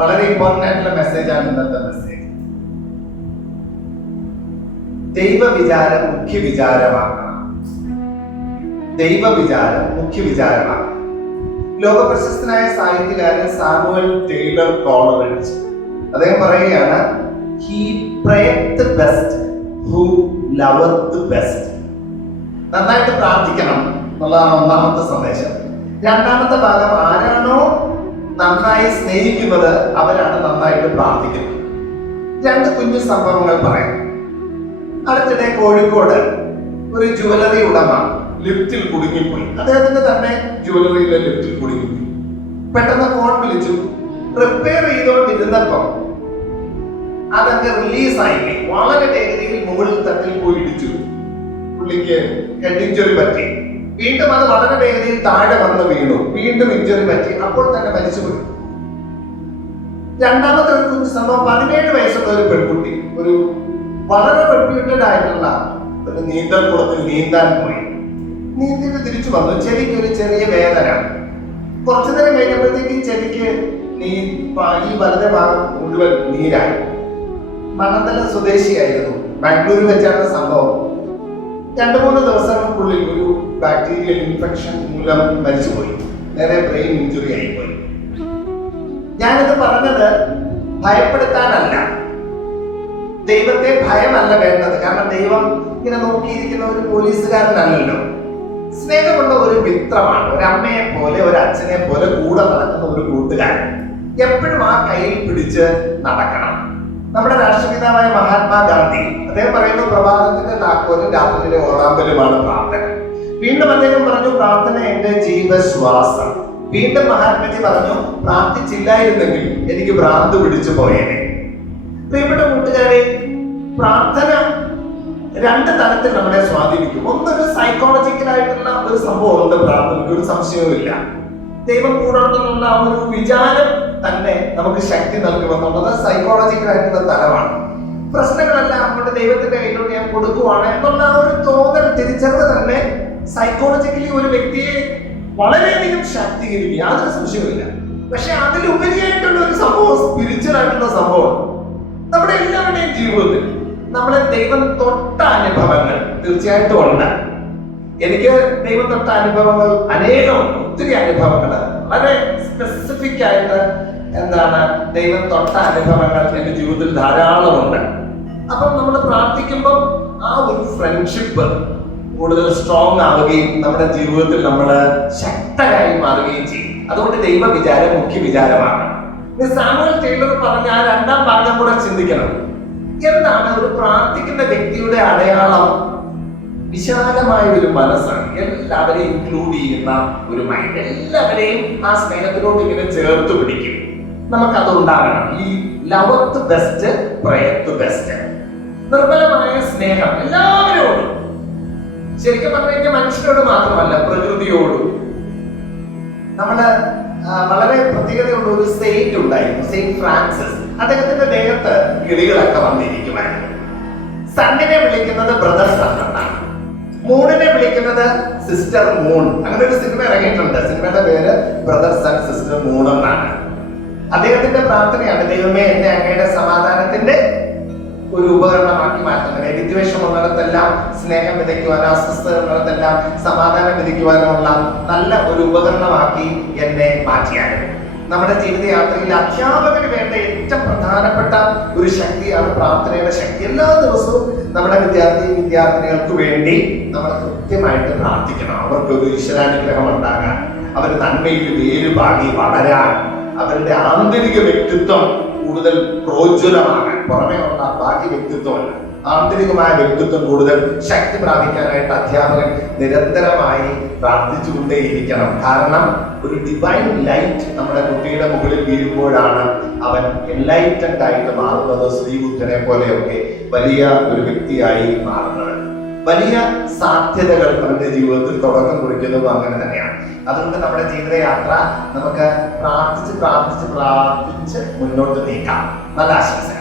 വളരെ ഇമ്പോർട്ടന്റ് ആയിട്ടുള്ള മെസ്സേജാണ് ഇന്നത്തെ മെസ്സേജ്. ദൈവവിചാരം മുഖ്യ വിചാരമാക്കണം. ദൈവവിചാരം മുഖ്യ വിചാരമാക്കണം. ലോകപ്രശസ്തനായ സാഹിത്യകാരൻ സാമുവൽ ടെയ്ലർ കോളറിഡ്ജ് അദ്ദേഹം പറയുകയാണ്, he prayeth the best who loveth the best. നന്നായിട്ട് പ്രാർത്ഥിക്കണം എന്നുള്ളതാണ് ഒന്നാമത്തെ സന്ദേശം. രണ്ടാമത്തെ ഭാഗം, ആരാണോ നന്നായി സ്നേഹിക്കുന്നത് അവരാണ് നന്നായിട്ട് പ്രാർത്ഥിക്കുന്നത്. രണ്ട് കുഞ്ഞു സംഭവങ്ങൾ പറയാം. അടുത്തിടെ കോഴിക്കോട് ഒരു ജുവലറി ഉടമ ലിഫ്റ്റിൽ കുടുങ്ങിപ്പോയി. അദ്ദേഹത്തിന്റെ തന്നെ ജുവലറിയിലെ ലിഫ്റ്റിൽ കുടുങ്ങിപ്പോയി. പെട്ടെന്ന് ഫോൺ വിളിച്ചു. റിപ്പയർ ചെയ്തോണ്ടിരുന്നപ്പം അതങ്ങ് റിലീസായി വളരെ വേഗതയിൽ മുകളിൽ തട്ടിൽ പോയി ഇടിച്ചു. പുള്ളിക്ക് ഹെഡ് ഇഞ്ചുറി പറ്റി. വീണ്ടും അത് വളരെ വേഗതയിൽ താഴെ വന്ന് വീണു. വീണ്ടും ഇഞ്ചുറി പറ്റി. അപ്പോൾ തന്നെ മരിച്ചുപോയി. രണ്ടാമത്തെ ഒരു കുഞ്ഞു സംഭവം, 17 വയസ്സുള്ള ഒരു പെൺകുട്ടി ഒരു വളരെ റെപ്യൂട്ടഡ് ആയിട്ടുള്ള ഒരു നീന്തൽ കുളത്തിൽ നീന്താൻ പോയി. നീന്തിട്ട് തിരിച്ചു വന്നു. ചെവിക്ക് ഒരു ചെറിയ വേദന. കുറച്ചു നേരം കഴിഞ്ഞപ്പോഴത്തേക്ക് ചെവിക്ക് ഈ വലതെ ഭാഗം മുഴുവൻ നീരായി. മണന്തല സ്വദേശിയായിരുന്നു. ബാംഗ്ലൂരിൽ വെച്ചാണ് സംഭവം. 2-3 ദിവസങ്ങൾക്കുള്ളിൽ ഒരു ബാക്ടീരിയൽ ഇൻഫെക്ഷൻ മൂലം മരിച്ചുപോയി. നേരെ ബ്രെയിൻ ഇഞ്ചുറി ആയിപ്പോയി. ഞാനിത് പറഞ്ഞത് ഭയപ്പെടുത്താനല്ല. ദൈവത്തെ ഭയമല്ല വേണ്ടത്. കാരണം ദൈവം ഇങ്ങനെ നോക്കിയിരിക്കുന്ന ഒരു പോലീസുകാരനല്ലല്ലോ. സ്നേഹമുള്ള ഒരു മിത്രമാണ്. ഒരു അമ്മയെ പോലെ, ഒരു അച്ഛനെ പോലെ കൂടെ നടക്കുന്ന ഒരു കൂട്ടുകാരൻ. എപ്പോഴും ആ കയ്യിൽ പിടിച്ച് നടക്കണം. നമ്മുടെ രാഷ്ട്രപിതാവായ മഹാത്മാഗാന്ധി അദ്ദേഹം പറയുന്നു, പ്രഭാതത്തിന്റെ താക്കോലും രാത്രിയിലെ ഓടാമ്പലുമാണ് പ്രാർത്ഥന. വീണ്ടും അദ്ദേഹം പറഞ്ഞു, പ്രാർത്ഥന എന്റെ ജീവശ്വാസം. വീണ്ടും മഹാത്മജി പറഞ്ഞു, പ്രാർത്ഥിച്ചില്ലായിരുന്നെങ്കിൽ എനിക്ക് ഭ്രാന്ത് പിടിച്ചു പോയേനെ. പ്രിയപ്പെട്ട കൂട്ടുകാരെ, പ്രാർത്ഥന 2 തരത്തിൽ നമ്മളെ സ്വാധീനിക്കും. ഒന്നൊരു സൈക്കോളജിക്കൽ ആയിട്ടുള്ള ഒരു സംഭവം ഉണ്ട് പ്രാർത്ഥനയ്ക്ക്, ഒരു സംശയവുമില്ല. ദൈവം കൂടണമെന്നുള്ള ആ ഒരു വിചാരം തന്നെ നമുക്ക് ശക്തി നൽകുമെന്നുള്ളത് സൈക്കോളജിക്കൽ ആയിട്ടുള്ള തലമാണ്. പ്രശ്നങ്ങളെല്ലാം നമ്മുടെ ദൈവത്തിന്റെ കയ്യിലോട്ട് ഞാൻ കൊടുക്കുവാണ് എന്നുള്ള ആ ഒരു തോന്നൽ, തിരിച്ചറിവ് തന്നെ സൈക്കോളജിക്കലി ഒരു വ്യക്തിയെ വളരെയധികം ശാക്തീകരിക്കും, യാതൊരു സംശയവുമില്ല. പക്ഷെ അതിലുപരിയായിട്ടുള്ള ഒരു സംഭവം, സ്പിരിച്വൽ ആയിട്ടുള്ള സംഭവം നമ്മുടെ എല്ലാവരുടെയും ജീവിതത്തിൽ നമ്മളെ ദൈവം തൊട്ട അനുഭവങ്ങൾ തീർച്ചയായിട്ടും ഉണ്ട്. എനിക്ക് ദൈവം തൊട്ട അനുഭവങ്ങൾ അനേകമുണ്ട്, ഒത്തിരി അനുഭവങ്ങൾ, വളരെ സ്പെസിഫിക് ആയിട്ട് ദൈവം തൊട്ട അനുഭവങ്ങൾ എന്റെ ജീവിതത്തിൽ ധാരാളമുണ്ട്. അപ്പം നമ്മൾ പ്രാർത്ഥിക്കുമ്പോൾ ആ ഒരു ഫ്രണ്ട്ഷിപ്പ് കൂടുതൽ സ്ട്രോങ് ആവുകയും നമ്മുടെ ജീവിതത്തിൽ നമ്മൾ ശക്തരായി മാറുകയും ചെയ്യും. അതുകൊണ്ട് ദൈവ വിചാരം മുഖ്യ വിചാരമാണ്. സാമുവൽ ടൈലർ പറഞ്ഞ ആ 2ാം ഭാഗം കൂടെ ചിന്തിക്കണം. എന്താണ് ഒരു പ്രാർത്ഥിക്കുന്ന വ്യക്തിയുടെ അടയാളം? വിശാലമായ ഒരു മനസ്സാണ്. എല്ലാവരെയും ഇൻക്ലൂഡ് ചെയ്യുന്ന ഒരു മൈൻഡ്. എല്ലാവരെയും ആ സ്നേഹത്തിലോട്ട് ഇങ്ങനെ ചേർത്ത് പിടിക്കും. നമുക്കത് ഉണ്ടാകണം. ഈ ലവത്ത് ബെസ്റ്റ്, പ്രയത്ത് ബെസ്റ്റ്. നിർമ്മലമായ സ്നേഹം എല്ലാവരോടും. ശരിക്കും പറഞ്ഞു കഴിഞ്ഞാൽ മനുഷ്യരോട് മാത്രമല്ല, പ്രകൃതിയോടും. നമ്മള് വളരെ പ്രത്യേകതയുള്ള ഒരു സെയിന്റ് ഉണ്ടായിരുന്നു, സെയിന്റ് ഫ്രാൻസിസ്. അദ്ദേഹത്തിന്റെ ദേഹത്ത് കിളികളൊക്കെ വന്നിരിക്കുമായിരുന്നു. സണ്ണിനെ വിളിക്കുന്നത് ബ്രദർ സൺ എന്നാണ്. മൂണിനെ വിളിക്കുന്നത് സിസ്റ്റർ മൂൺ. അങ്ങനെ ഒരു സിനിമ ഇറങ്ങിയിട്ടുണ്ട്. സിനിമയുടെ പേര് ബ്രദർ സൺ സിസ്റ്റർ മൂൺ എന്നാണ്. അദ്ദേഹത്തിന്റെ പ്രാർത്ഥനയാണ്, ദൈവമേ എന്നെ അങ്ങയുടെ സമാധാനത്തിന്റെ ഒരു ഉപകരണമാക്കി മാറ്റുന്നത്. വിദ്വേഷമുള്ളിടത്തെല്ലാം സ്നേഹം വിതയ്ക്കുവാനോ, അസ്വസ്ഥതകളിടത്തെല്ലാം സമാധാനം വിതയ്ക്കുവാനുള്ള നല്ല ഒരു ഉപകരണമാക്കി എന്നെ മാറ്റിയാലും. നമ്മുടെ ജീവിതയാത്രയിൽ അധ്യാപകന് വേണ്ട ഏറ്റവും പ്രധാനപ്പെട്ട ഒരു ശക്തിയാണ് പ്രാർത്ഥനയുടെ ശക്തി. എല്ലാ ദിവസവും നമ്മുടെ വിദ്യാർത്ഥിനികൾക്ക് വേണ്ടി നമ്മൾ കൃത്യമായിട്ട് പ്രാർത്ഥിക്കണം. അവർക്ക് ഒരു ഈശ്വരാനുഗ്രഹം ഉണ്ടാകാൻ, അവർ നന്മയിൽ വേരുപാകി വളരാൻ, അവരുടെ ആന്തരിക വ്യക്തിത്വം കൂടുതൽ പ്രോജ്വലമാകാൻ. പുറമേയുള്ള ബാഹ്യ വ്യക്തിത്വമല്ല, ആന്തരികമായ വ്യക്തിത്വം കൂടുതൽ ശക്തി പ്രാപിക്കാനായിട്ട് അധ്യാപകൻ നിരന്തരമായി പ്രാർത്ഥിച്ചുകൊണ്ടേയിരിക്കണം. കാരണം ഒരു ഡിവൈൻ ലൈറ്റ് നമ്മുടെ കുട്ടിയുടെ മുകളിൽ വീഴുമ്പോഴാണ് അവൻ എൻലൈറ്റഡ് ആയിട്ട് മാറുന്നത്. ശ്രീബുദ്ധനെ പോലെയൊക്കെ വലിയ ഒരു വ്യക്തിയായി മാറുന്നത്. വലിയ സാധ്യതകൾ അവന്റെ ജീവിതത്തിൽ തുടക്കം കുറിക്കുന്നതും അങ്ങനെ തന്നെയാണ്. അതുകൊണ്ട് നമ്മുടെ ജീവിതയാത്ര നമുക്ക് പ്രാർത്ഥിച്ച് പ്രാർത്ഥിച്ച് പ്രാർത്ഥിച്ച് മുന്നോട്ട് നീക്കാം. നല്ല ആശംസകൾ.